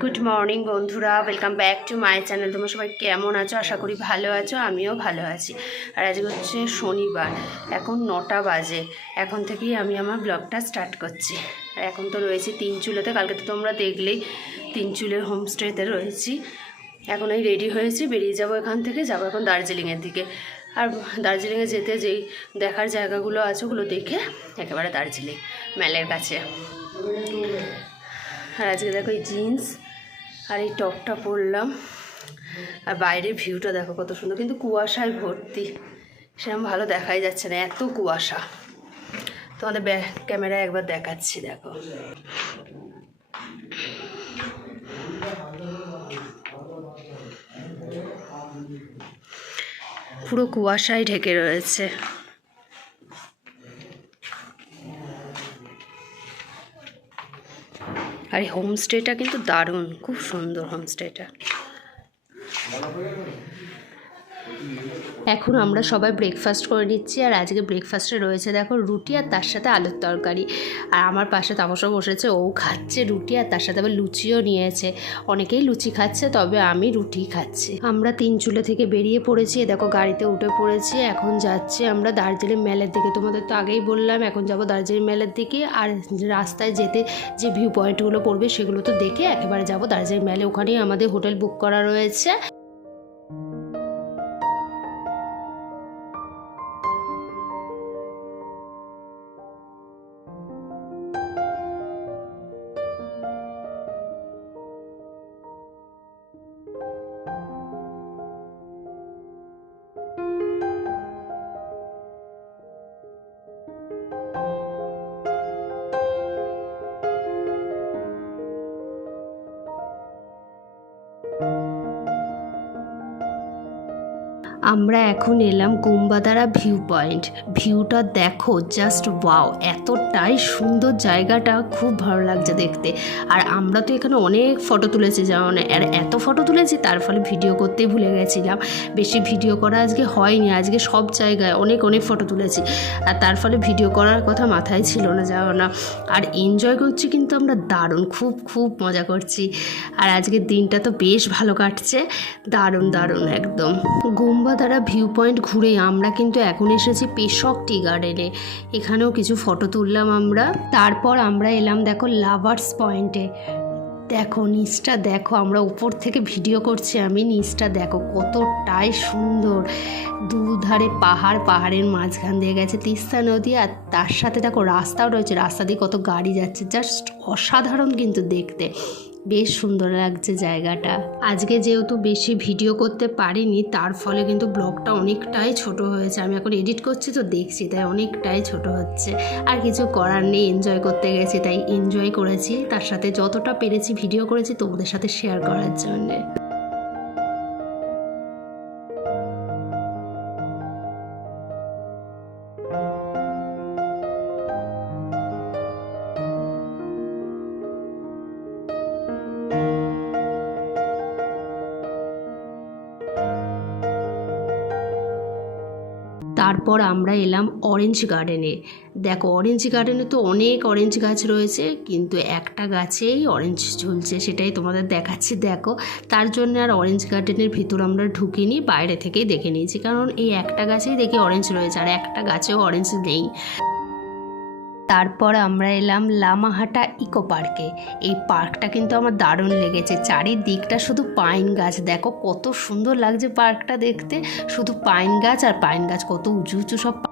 Good morning বন্ধুরা। Welcome back to my channel তোমরা সবাই কেমন আছো? আশা করি ভালো আছো, আমিও ভালো আছি। আর আজকে হচ্ছে শনিবার। এখন নটা বাজে। এখন থেকেই আমি আমার ব্লগটা স্টার্ট করছি। আর এখন তো রয়েছি তিন চুলেতে। কালকে তো তোমরা দেখলেই তিন চুলের হোমস্টেতে রয়েছি। এখন এই রেডি হয়েছি। বেরিয়ে যাব এখান থেকে। যাব এখন দার্জিলিংয়ের দিকে। আর দার্জিলিংয়ে যেতে যেই দেখার জায়গাগুলো আছে, ওগুলো দেখে একেবারে দার্জিলিং, মেলের কাছে। আর আজকে দেখো এই জিন্স আর এই টপটা পরলাম। আর বাইরের ভিউটা দেখো কত সুন্দর। কিন্তু কুয়াশায় ভর্তি। সেরকম ভালো দেখাই যাচ্ছে না, এত কুয়াশা। তোমাদের ব্যাক ক্যামেরায় একবার দেখাচ্ছি, দেখো। পুরো কুয়াশায় ঢেকে রয়েছে। আর এই হোমস্টেটা কিন্তু দারুণ খুব সুন্দর হোমস্টেটা এখন আমরা সবাই ব্রেকফাস্ট করে নিচ্ছি আর আজকে ব্রেকফাস্টে রয়েছে দেখো রুটি আর তার সাথে আলুর তরকারি। আর আমার পাশে তাপসও বসেছে, ও খাচ্ছে রুটি আর তার সাথে আবার লুচিও নিয়েছে। অনেকেই লুচি খাচ্ছে, তবে আমি রুটি খাচ্ছি। আমরা তিন চুলে থেকে বেরিয়ে পড়েছি দেখো গাড়িতে উঠে পড়েছি, এখন যাচ্ছি আমরা দার্জিলিং মেলের দিকে। তোমাদের তো আগেই বললাম, এখন যাব দার্জিলিং মেলের দিকে। আর রাস্তায় যেতে যে ভিউ পয়েন্টগুলো পড়বে সেগুলো তো দেখে একেবারে যাব দার্জিলিং মেলে। ওখানেই আমাদের হোটেল বুক করা রয়েছে। আমরা এখন এলাম কুম্বাদারা ভিউ পয়েন্ট। ভিউটা দেখো জাস্ট ওয়াও এতটাই সুন্দর জায়গাটা খুব ভালো লাগছে দেখতে। আর আমরা তো এখানে অনেক ফটো তুলেছি, যেমন আর এত ফটো তুলেছি, তার ফলে ভিডিও করতেই ভুলে গেছিলাম। বেশি ভিডিও করা আজকে হয়নি, আজকে সব জায়গায় অনেক অনেক ফটো তুলেছি। আর তার ফলে ভিডিও করার কথা মাথায় ছিল না, যাও না। আর এনজয় করছি কিন্তু আমরা দারুণ, খুব খুব মজা করছি। আর আজকের দিনটা তো বেশ ভালো কাটছে, দারুণ দারুণ একদম। গুম্বাদারা ভিউ পয়েন্ট ঘুরে আমরা কিন্তু এখন এসেছি পেশক টি গার্ডেনে এখানেও কিছু ফটো তুললাম আমরা। তারপর আমরা এলাম দেখো লাভার্স পয়েন্টে দেখো নিচটা দেখো, আমরা উপর থেকে ভিডিও করছি আমি, নিচটা দেখো কতটাই সুন্দর। দুধারে পাহাড়, পাহাড়ের মাঝখান দিয়ে গেছে তিস্তা নদী আর তার সাথে দেখো রাস্তাও রয়েছে, রাস্তা দিয়ে কত গাড়ি যাচ্ছে। জাস্ট অসাধারণ কিন্তু দেখতে। বেশ সুন্দর লাগছে জায়গাটা। আজকে যেহেতু বেশি ভিডিও করতে পারিনি, তার ফলে কিন্তু ব্লগটা অনেকটাই ছোট হয়েছে। আমি এখন এডিট করছি তো দেখছি, তাই অনেকটাই ছোট হচ্ছে। আর কিছু করার নেই এনজয় করতে গেছি, তাই এনজয় করেছি। তার সাথে যতটা পেরেছি ভিডিও করেছি, তোমাদের সাথে শেয়ার করার জন্যে। তারপর আমরা এলাম অরেঞ্জ গার্ডেনে দেখো অরেঞ্জ গার্ডেনে তো অনেক অরেঞ্জ গাছ রয়েছে, কিন্তু একটা গাছেই অরেঞ্জ ঝুলছে, সেটাই তোমাদের দেখাচ্ছি। দেখো, তার জন্য আর অরেঞ্জ গার্ডেনের ভিতর আমরা ঢুকিনি, বাইরে থেকেই দেখে নিয়েছি, কারণ এই একটা গাছেই দেখি অরেঞ্জ রয়েছে, আর একটা গাছেও অরেঞ্জ নেই। তারপর আমরা এলাম লামাহাটা ইকো পার্কে। এই পার্কটা কিন্তু আমার দারুণ লেগেছে। চারিদিকটা শুধু পাইন গাছ। দেখো কত সুন্দর লাগছে পার্কটা দেখতে। শুধু পাইন গাছ আর পাইন গাছ কত উঁচু উঁচু সব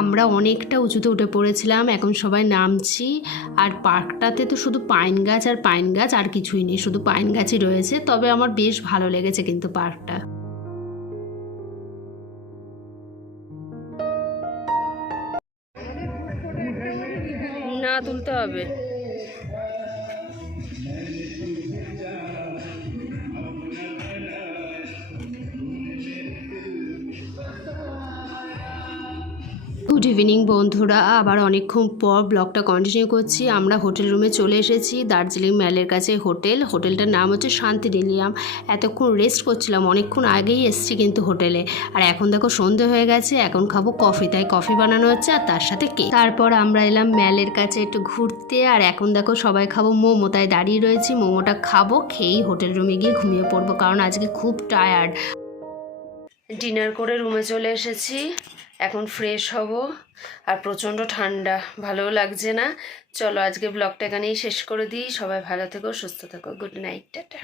আমরা অনেকটা উঁচুতে উঠে পড়েছিলাম, এখন সবাই নামছি। আর পার্কটাতে তো শুধু পাইন গাছ আর পাইন গাছ আর কিছুই নেই, শুধু পাইন গাছই রয়েছে। তবে আমার বেশ ভালো লেগেছে কিন্তু পার্কটা। না তুলতে হবে। গুড ইভিনিং বন্ধুরা। আবার অনেকক্ষণ পর ব্লগটা কন্টিনিউ করছি। আমরা হোটেল রুমে চলে এসেছি, দার্জিলিং ম্যালের কাছে হোটেল হোটেলটার নাম হচ্ছে শান্তি ডিলিয়াম এতক্ষণ রেস্ট করছিলাম, অনেকক্ষণ আগেই এসেছি কিন্তু হোটেলে আর এখন দেখো সন্ধে হয়ে গেছে, এখন খাব কফি তাই কফি বানানো হচ্ছে আর তার সাথে কেক তারপর আমরা এলাম ম্যালের কাছে একটু ঘুরতে, আর এখন দেখো সবাই খাব মোমো। তাই দাঁড়িয়ে রয়েছি, মোমোটা খাব, খেয়েই হোটেল রুমে গিয়ে ঘুমিয়ে পড়ব, কারণ আজকে খুব টায়ার্ড ডিনার করে রুমে চলে এসেছি। এখন ফ্রেশ হব আর প্রচণ্ড ঠান্ডা ভালো লাগছে না। চলো আজকে ব্লগটা এখানেই শেষ করে দিই। সবাই ভালো থেকো, সুস্থ থেকো। গুড নাইট টাটা।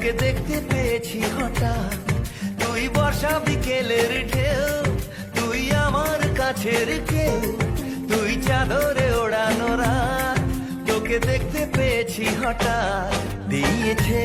তোকে দেখতে পেয়েছি হঠাৎ। তুই বর্ষা বিকেলের ঢেউ, তুই আমার কাছের কেউ, তুই চাদরে ওড়ানো রাত, তোকে দেখতে পেয়েছি হঠাৎ। দিয়েছে